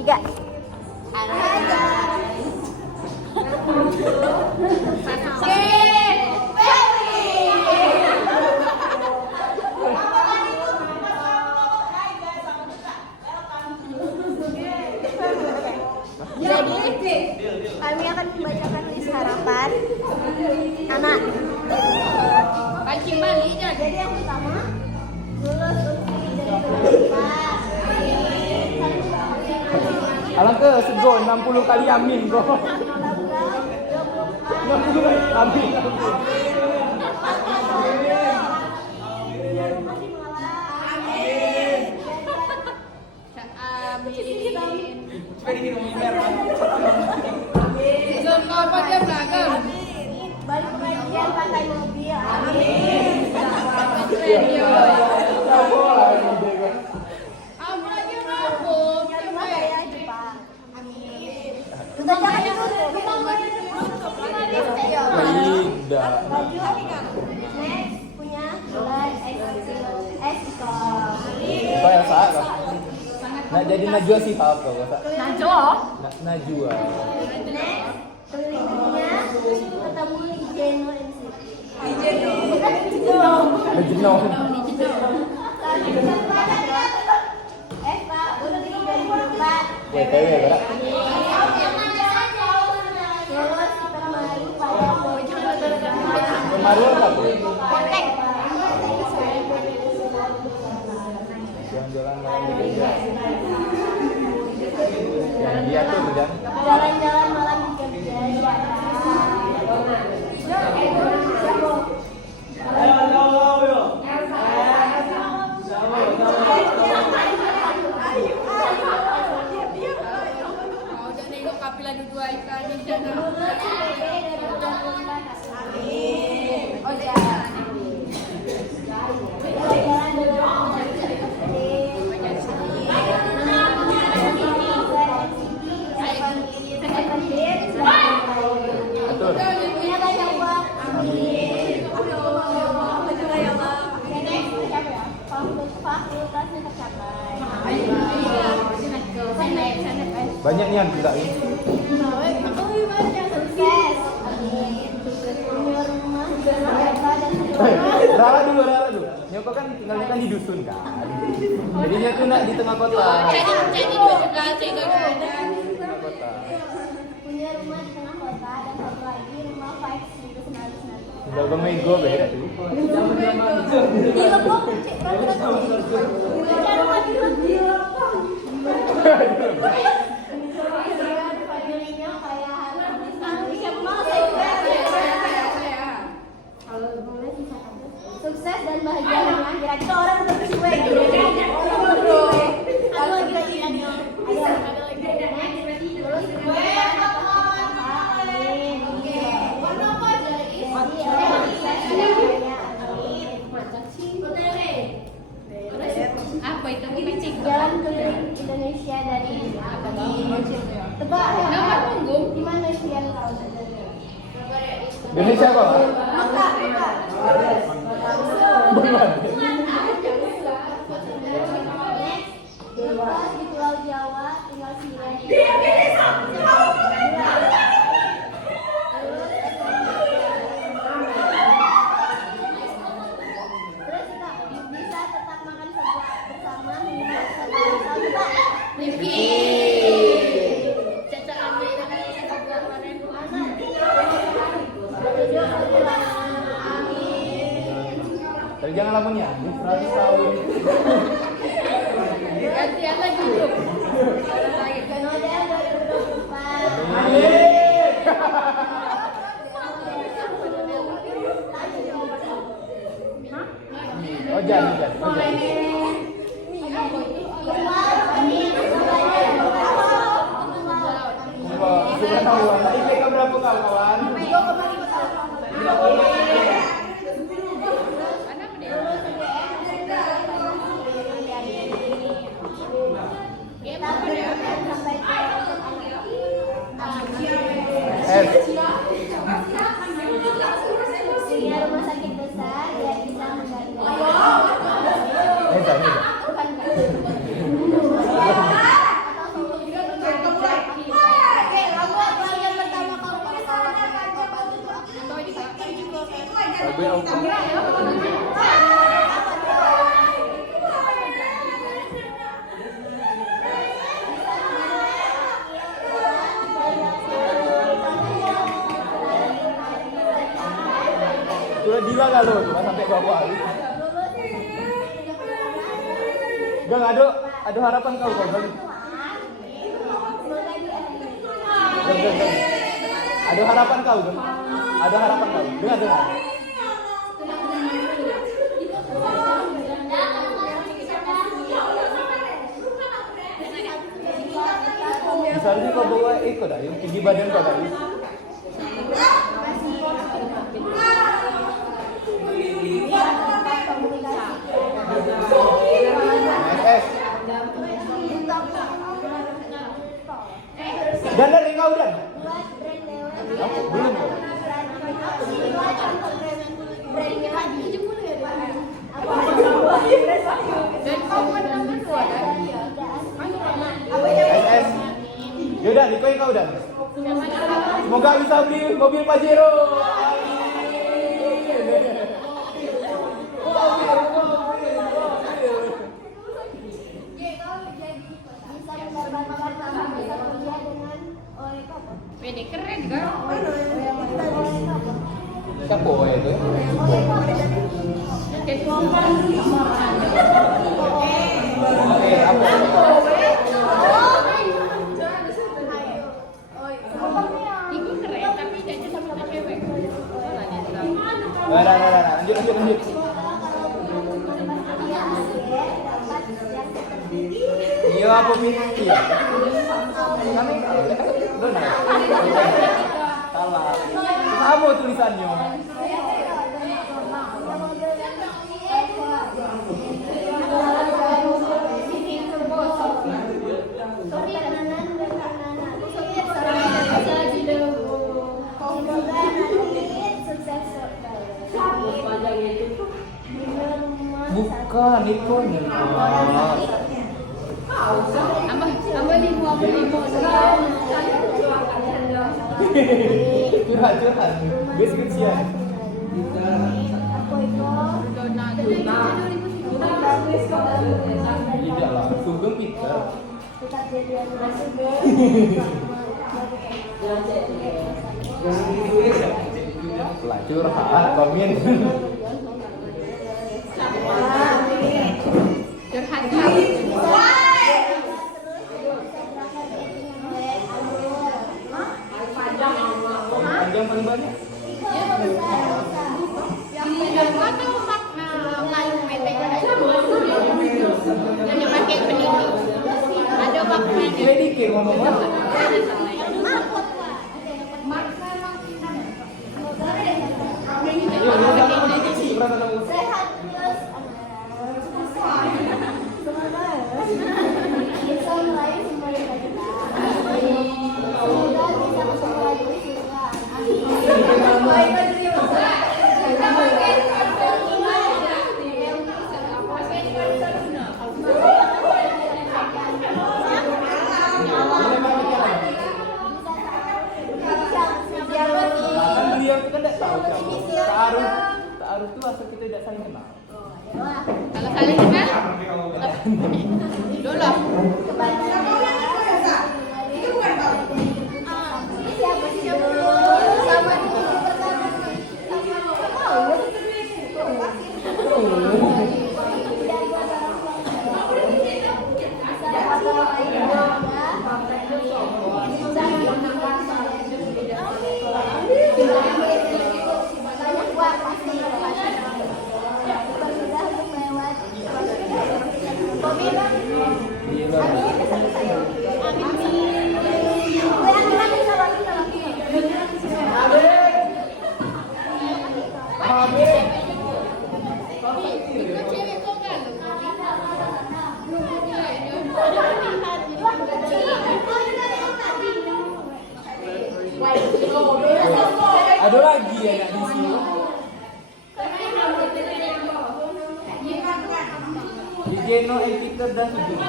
3. Jadi kami akan membacakan list harapan anak. Pancing baliknya. Jadi yang pertama lulus uji dari kelas. Alangkah sego 60 kali amin kok. 60 kali amin. Zon apa dia beragam? Balik pengajian pakai mobil. Rumah kayak Jepang. Kita jangan ditutup. Baik, dah. Baju next punya gelas Esiko. Apa yang salah? Nak jadi Najwa sih apa kau? Najwa. Najwa. Next keliling dunia ketemu Jeno MC. Najwa. Eva udah 2004. WTW berak. Lolos permalu pada Kemarin apa? kontak. Jalan-jalan malam di Jogja. Yang dia tuh kan. Jalan-jalan malam di Jogja. Udah nengok kapilah dua ikan di sana. Oh jangan. Betul. Punya banyak uang. Fakultasnya tercapai. Banyak nih yang tidak ini. Sukses. Amin. Punya rumah Jakarta dan Rara dulu. Nyoko kan tinggalnya kan di dusun kan. Jadinya tuh nak di tengah kota. Jadi dua juga saya Tengah kota. punya rumah di tengah kota dan satu lagi rumah vibes gitu senang-senang. Tinggal Bemego beda tuh. Di Lebong, Cik. Familinya kayak siapa mau saya juga. Sukses dan bahagia dengan akhirat. Kita orang udah bersuwe gitu. Orang bersuwe. Aku lagi ada lagi. Terus apa itu kucing? jalan keliling Indonesia dari tebak Nama punggung. di mana Indonesia tahu? Indonesia apa? Bebas di Pulau Jawa tinggal 9. Terus kita bisa tetap makan bersama minimal sekali tahun Pak. Rifki. Tapi jangan lamunnya. Di 100 tahun. Gantian lagi hidup. Dan model 2024. Oh jangan. Sudah tahu. IPK berapa kawan? Punya rumah sakit besar biar bisa mengganti. Ini Bukan. Sudah gila gak lo? Cuma sampai bawah. Gang, ada harapan kau kau. Gang. Ada harapan kau, Gang. Ada harapan kau. Dengar. Misalnya kau bawa ikut dah, yang tinggi badan kau tadi. Dan dari kau dan? Belum. SS. Yaudah, dikoin kau dan. Semoga bisa beli mobil Pajero. Pede keren kan? Siapa itu? Apa? Ini keren tapi jadi sama cewek. Lanjut. Iya, apa mimpi ya? Kami benar. Salah. Apa tulisannya? Bukan, itu nih. Curhat. Deskripsian. Tidak lah, Sugeng Peter. Lah curhat, komen. Panjang paling banyak. Hanya pakai peniti. Ada maknanya. Medikir ngomong-ngomong. Sehat plus bisa meraih semua cita-cita. Semoga bisa ketemu lagi di surga. Kan beliau itu kan tidak tahu siapa. Ta'aruf itu asal kita tidak saling kenal. Kalau saling kenal, dulu. Ada lagi ya nak di sini. Di Geno, Peter dan Sugeng.